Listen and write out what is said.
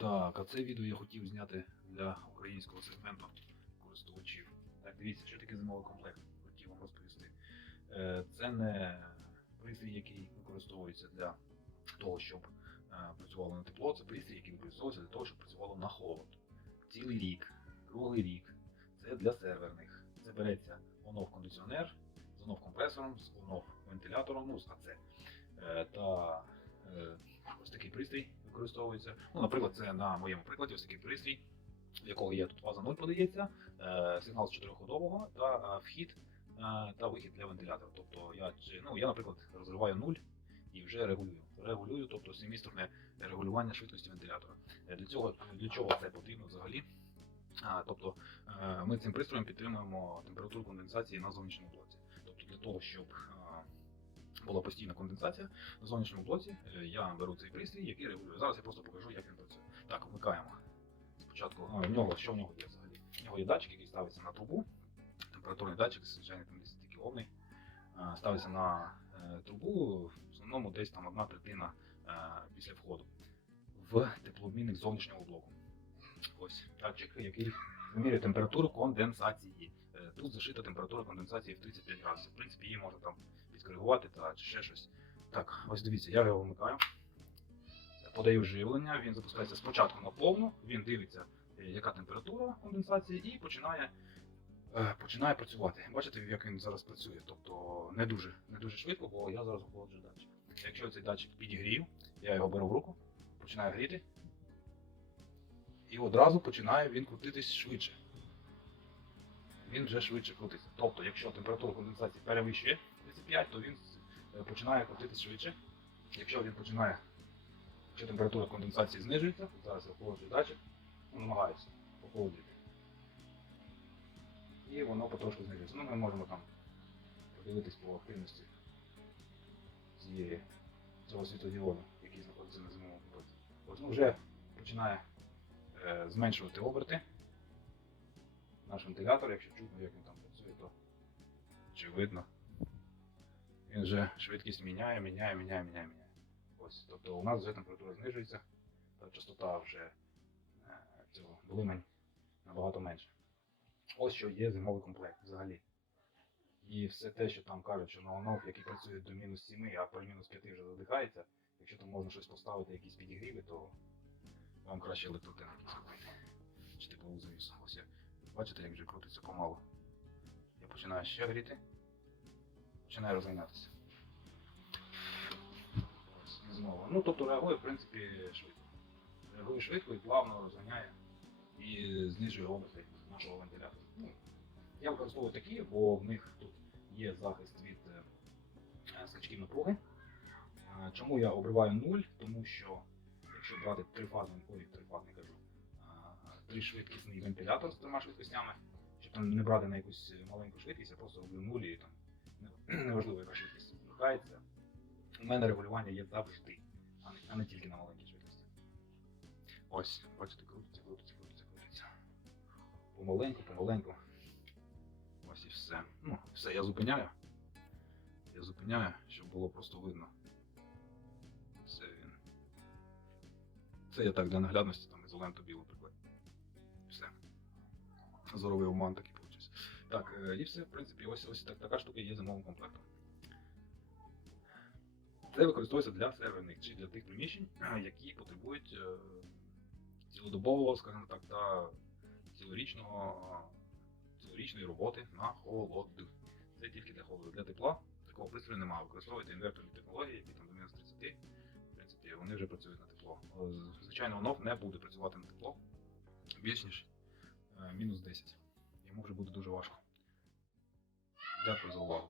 Так, а це відео я хотів зняти для українського сегменту користувачів. Так, дивіться, що таке зимовий комплект, хотів вам розповісти. Е, Це не пристрій, який використовується для того, щоб е, працювало на тепло, це пристрій, який використовується для того, щоб працювало на холод. Цілий рік, круглий рік. Це для серверних. Це береться on-off кондиціонер з on-off компресором, з on-off вентилятором, ну з АЦ. Е, Та ось такий пристрій використовується. Ну, наприклад, це на моєму прикладі ось такий пристрій, в якого є тут фаза 0 подається, е, сигнал з 4-ходового та е, вхід е, та вихід для вентилятора. Тобто я, ну, я, наприклад, розриваю 0 і вже регулюю. Регулюю, тобто семісторне регулювання швидкості вентилятора. Для цього для чого це потрібно взагалі? Тобто ми цим пристроєм підтримуємо температуру конденсації на зовнішньому блоці. Тобто для того, щоб була постійна конденсація на зовнішньому блоці, е, я беру цей пристрій, який регулює. Зараз я просто покажу, як він працює. Так, вмикаємо. Спочатку а, в нього, що в нього є взагалі? В нього є датчик, який ставиться на трубу. Температурний датчик, звичайно, там 10 кіловний. Е, Ставиться на е, трубу, в основному десь там одна третина після входу в теплообмінник зовнішнього блоку. Ось датчик, який вимірює температуру конденсації. Тут зашита температура конденсації в 35 градусів. В принципі, її можна там підкоригувати та чи ще щось. Так, ось дивіться, я його вмикаю. Подаю живлення, він запускається спочатку на повну, він дивиться, е, яка температура конденсації, і починає, е, починає працювати. Бачите, як він зараз працює. Тобто не дуже, не дуже швидко, бо я зараз охолоджу датчик. Якщо цей датчик підігрів, я його беру в руку, починаю гріти, і одразу починає він крутитись швидше. Він вже швидше крутиться. Тобто, якщо температура конденсації перевищує 35, то він е, починає крутитись швидше. Якщо він починає, якщо температура конденсації знижується, зараз я охолоджую датчик, ну, намагаюся охолоджувати. І воно потрошку знижується. Ну, ми можемо там подивитись по активності цієї, цього світодіоду, який знаходиться на зимовому. Ось, ну, вже починає е, зменшувати оберти. Наш вентилятор, якщо чутно, як він там працює, то очевидно. Він вже швидкість міняє, міняє, міняє, міняє, міняє. Ось, тобто у нас вже температура знижується, та частота вже е, цього блимень набагато менше. Ось що є зимовий комплект взагалі. І все те, що там кажуть, що на онов, який працює до мінус 7, а при мінус 5 вже задихається, якщо там можна щось поставити, якісь підігріви, то вам краще електротен якийсь купити. Чи завісу. Ось я. Бачите, як вже крутиться помалу. Я починаю ще гріти. Починає розганятися. Ось, знову. Ну, тобто реагує, в принципі, швидко. Реагує швидко і плавно розганяє і знижує оберти нашого вентилятора. Ну, я використовую такі, бо в них тут є захист від е, скачків напруги. Чому я обриваю нуль? Тому що якщо брати трифазний, ой, трифазний кажу, тришвидкісний вентилятор з трьома швидкостями, щоб там не брати на якусь маленьку швидкість, я просто роблю нуль і там неважливо, яка швидкість вмикається. У мене регулювання є завжди, а не, а не тільки на маленькій швидкості. Ось, бачите, крутиться, крутиться, крутиться, крутиться. Помаленьку, помаленьку. Ось і все. Ну, все, я зупиняю. Я зупиняю, щоб було просто видно. Це він. Це я так для наглядності там ізоленту білу приклад. Все. Зоровий обман такий. Так, е, і все, в принципі, ось, ось так, така штука є зимовим комплектом. Це використовується для серверних чи для тих приміщень, які потребують е, цілодобового, скажімо так, та цілорічного, цілорічної роботи на холод. Це тільки для холоду. Для тепла такого пристрою немає. Використовуйте інверторні технології, які там до мінус 30. В принципі, вони вже працюють на тепло. Звичайно, воно не буде працювати на тепло більш ніж е, мінус 10. Йому вже буде дуже важко. that was a long